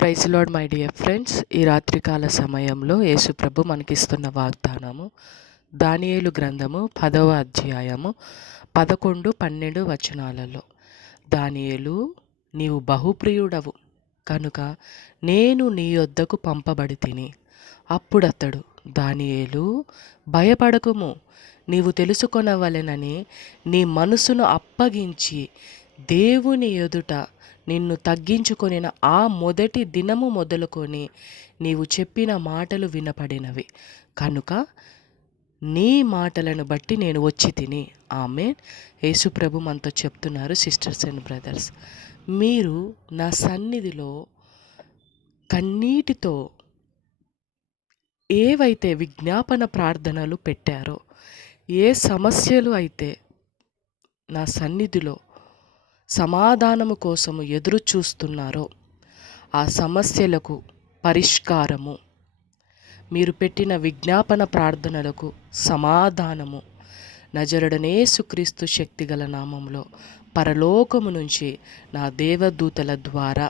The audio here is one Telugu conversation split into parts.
Praise Lord my dear friends. ఈ రాత్రికాల సమయంలో యేసుప్రభు మనకిస్తున్న వాగ్దానము దానియేలు గ్రంథము 10వ అధ్యాయము 11, 12 వచనాలలో, దానియేలు, నీవు బహుప్రియుడవు కనుక నేను నీ యొద్దకు పంపబడి తిని. అప్పుడతడు, దానియేలు, భయపడకుము, నీవు తెలుసుకొనవలెనని నీ మనసును అప్పగించి దేవుని ఎదుట నిన్ను తగ్గించుకొనిన ఆ మొదటి దినము మొదలుకొని నీవు చెప్పిన మాటలు వినపడినవి కనుక నీ మాటలను బట్టి నేను వచ్చి తిని. ఆమేన్. యేసుప్రభు మనతో చెప్తున్నారు, సిస్టర్స్ అండ్ బ్రదర్స్, మీరు నా సన్నిధిలో కన్నీటితో ఏవైతే విజ్ఞాపన ప్రార్థనలు పెట్టారో, ఏ సమస్యలు అయితే నా సన్నిధిలో సమాధానము కోసము ఎదురు చూస్తున్నారో, ఆ సమస్యలకు పరిష్కారము, మీరు పెట్టిన విజ్ఞాపన ప్రార్థనలకు సమాధానము నజరుడైన యేసుక్రీస్తు శక్తిగల నామంలో పరలోకము నుంచి నా దేవదూతల ద్వారా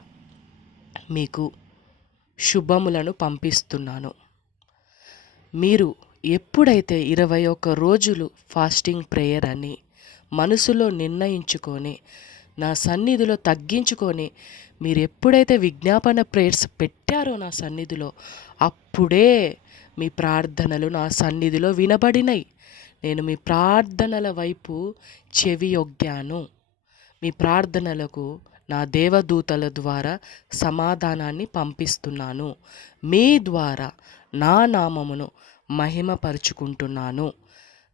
మీకు శుభములను పంపిస్తున్నాను. మీరు ఎప్పుడైతే 21 రోజులు ఫాస్టింగ్ ప్రేయర్ అని మనసులో నిర్ణయించుకొని నా సన్నిధిలో తగ్గించుకొని మీరు ఎప్పుడైతే విజ్ఞాపన ప్రేయర్స్ పెట్టారో నా సన్నిధిలో, అప్పుడే మీ ప్రార్థనలు నా సన్నిధిలో వినబడినాయి. నేను మీ ప్రార్థనల వైపు చెవి యొగ్గాను. మీ ప్రార్థనలకు నా దేవదూతల ద్వారా సమాధానాన్ని పంపిస్తున్నాను. మీ ద్వారా నా నామమును మహిమపరుచుకుంటున్నాను.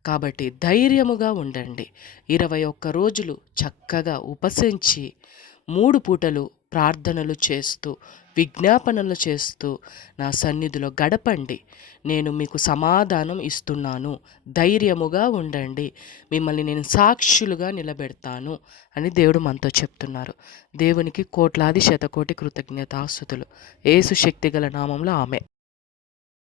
కాబట్టి ధైర్యముగా ఉండండి. 21 రోజులు చక్కగా ఉపసించి 3 పూటలు ప్రార్థనలు చేస్తూ విజ్ఞాపనలు చేస్తూ నా సన్నిధిలో గడపండి. నేను మీకు సమాధానం ఇస్తున్నాను. ధైర్యముగా ఉండండి. మిమ్మల్ని నేను సాక్షులుగా నిలబెడతాను అని దేవుడు మనతో చెప్తున్నారు. దేవునికి కోట్లాది శతకోటి కృతజ్ఞతాస్తుతులు. యేసు శక్తిగల నామంలో ఆమె.